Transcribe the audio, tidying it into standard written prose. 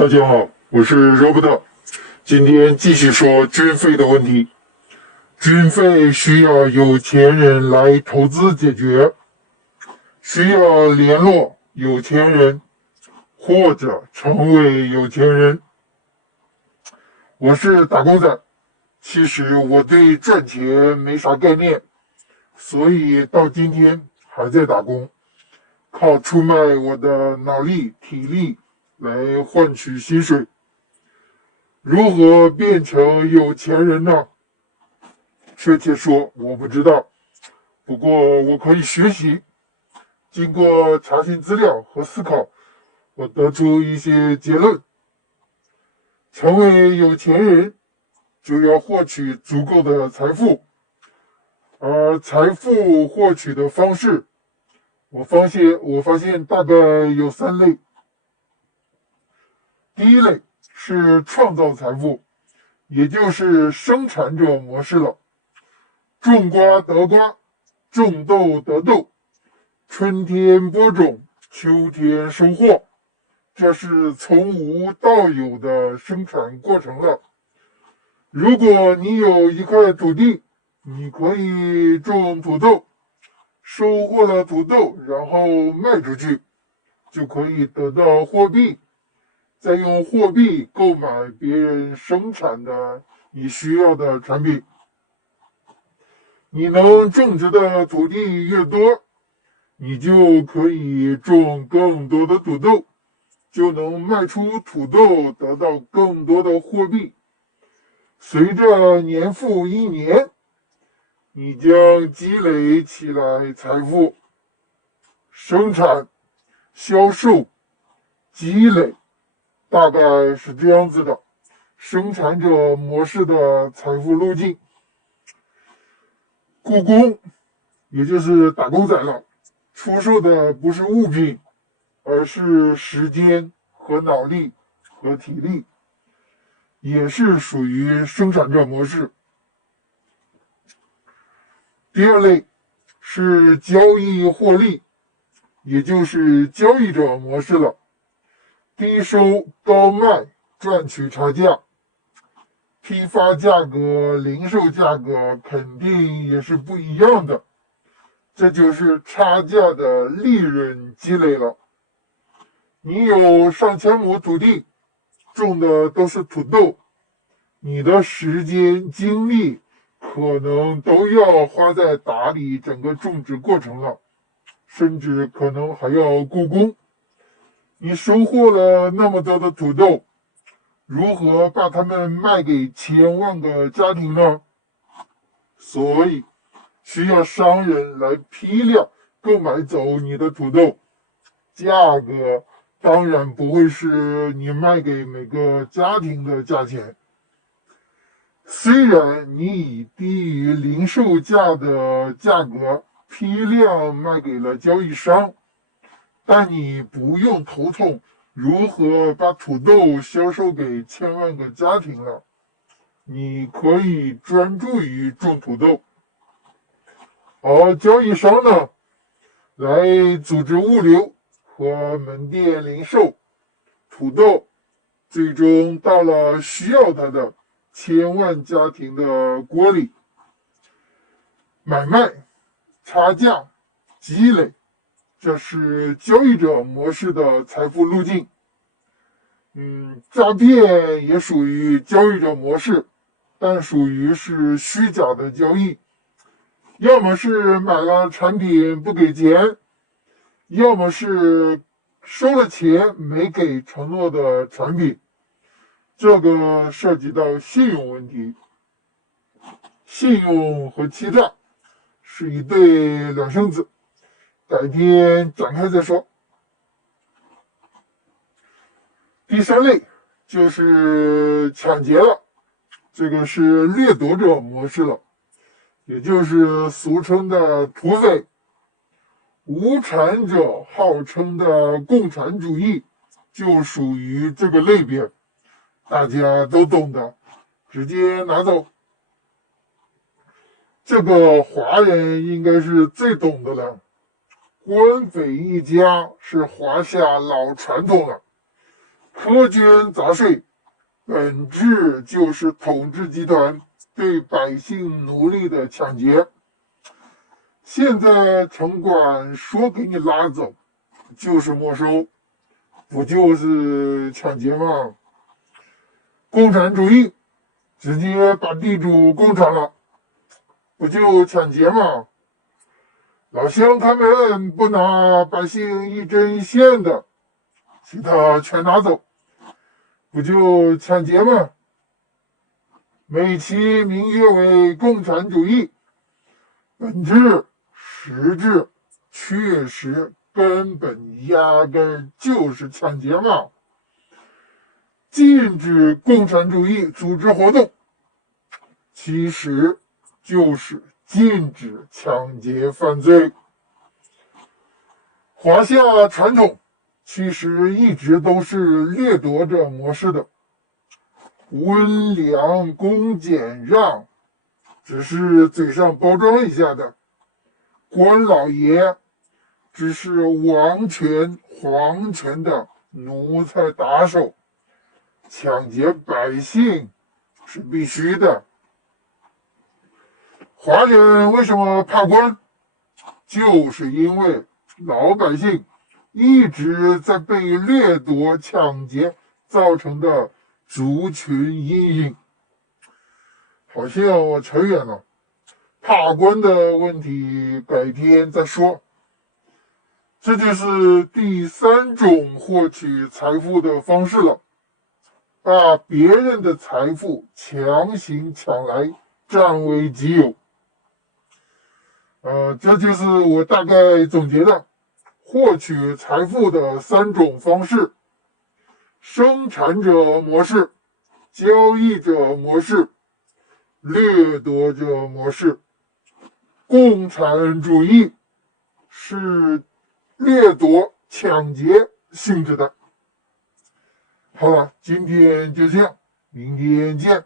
大家好，我是罗伯特。今天继续说军费的问题。军费需要有钱人来投资解决，需要联络有钱人或者成为有钱人。我是打工仔，其实我对赚钱没啥概念，所以到今天还在打工，靠出卖我的脑力、体力来换取薪水。如何变成有钱人呢？确切说，我不知道。不过我可以学习。经过查询资料和思考，我得出一些结论。成为有钱人，就要获取足够的财富。而财富获取的方式，我发现大概有3类。第一类是创造财富，也就是生产者模式了。种瓜得瓜，种豆得豆，春天播种，秋天收获，这是从无到有的生产过程了。如果你有一块土地，你可以种土豆，收获了土豆，然后卖出去，就可以得到货币，再用货币购买别人生产的你需要的产品。你能种植的土地越多，你就可以种更多的土豆，就能卖出土豆，得到更多的货币。随着年复一年，你将积累起来财富。生产、销售、积累，大概是这样子的。生产者模式的财富路径。雇工，也就是打工仔了，出售的不是物品，而是时间和脑力和体力，也是属于生产者模式。第二类是交易获利，也就是交易者模式了，低收高卖赚取差价。批发价格、零售价格肯定也是不一样的，这就是差价的利润积累了。你有上千亩土地，种的都是土豆，你的时间、精力可能都要花在打理整个种植过程了，甚至可能还要雇工。你收获了那么多的土豆，如何把它们卖给千万个家庭呢？所以需要商人来批量购买走你的土豆，价格当然不会是你卖给每个家庭的价钱。虽然你以低于零售价的价格批量卖给了交易商，但你不用头痛如何把土豆销售给千万个家庭了，你可以专注于种土豆。而交易商呢，来组织物流和门店零售，土豆最终到了需要它的千万家庭的锅里。买卖、差价、积累，这是交易者模式的财富路径。诈骗也属于交易者模式，但属于是虚假的交易。要么是买了产品不给钱，要么是收了钱没给承诺的产品。这个涉及到信用问题。信用和欺诈是一对两生子，改天展开再说。第3类就是抢劫了，这个是掠夺者模式了，也就是俗称的土匪。无产者号称的共产主义就属于这个类别，大家都懂的，直接拿走。这个华人应该是最懂的了，官匪一家是华夏老传统了。苛捐杂税，本质就是统治集团对百姓奴隶的抢劫。现在城管说给你拉走，就是没收，不就是抢劫吗？共产主义直接把地主共产了，不就抢劫吗？老乡他们不拿百姓一针一线的，其他全拿走，不就抢劫吗？美其名曰为共产主义，本质实质确实根本压根就是抢劫嘛！禁止共产主义组织活动，其实就是禁止抢劫犯罪。华夏传统其实一直都是掠夺者模式的，温良恭俭让只是嘴上包装一下的，官老爷只是王权皇权的奴才打手，抢劫百姓是必须的。华人为什么怕官？就是因为老百姓一直在被掠夺抢劫造成的族群阴影。好像我扯远了，怕官的问题改天再说。这就是第三种获取财富的方式了，把别人的财富强行抢来占为己有。这就是我大概总结的获取财富的三种方式：生产者模式、交易者模式、掠夺者模式。共产主义是掠夺、抢劫性质的。好了，今天就这样，明天见。